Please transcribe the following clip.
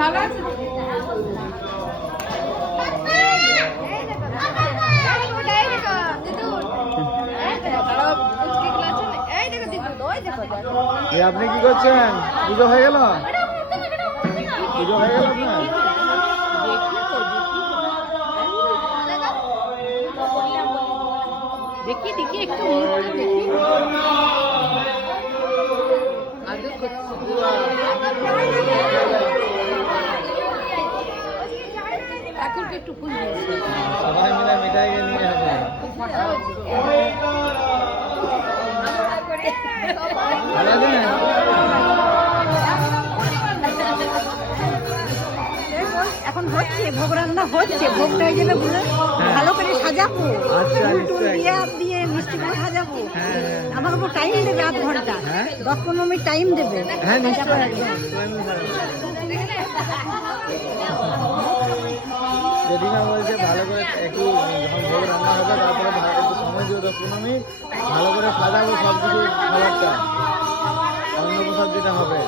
ভালো আছে? আপনি কি করছেন? পুজো হয়ে গেল? পুজো হয়ে গেল আপনার? দেখি দেখি একটু দেখি ঠাকুরকে একটু ফুল দিয়েছে সবাই মিলে মিঠাই নিয়ে আসে। ভালো আছেন? এখন হচ্ছে ভোগ রান্না হচ্ছে, ভোগটা হয়ে গেলে ভালো করে সাজাবো, ফুল টুল দিয়ে মিষ্টিগুলো সাজাবো। আমার উপর টাইম দেবে, 8 ঘন্টা 10-15 মিনিট টাইম দেবে। হ্যাঁ নিশ্চয়ই। জেঠিমা বলছে ভালো করে একটু যখন ভোগ রান্না হবে তারপরে একটু সময় দিও 10-15 মিনিট, ভালো করে সাজাবো সব কিছু খাবারটা, অন্নপ্রসাদ যেটা হবে।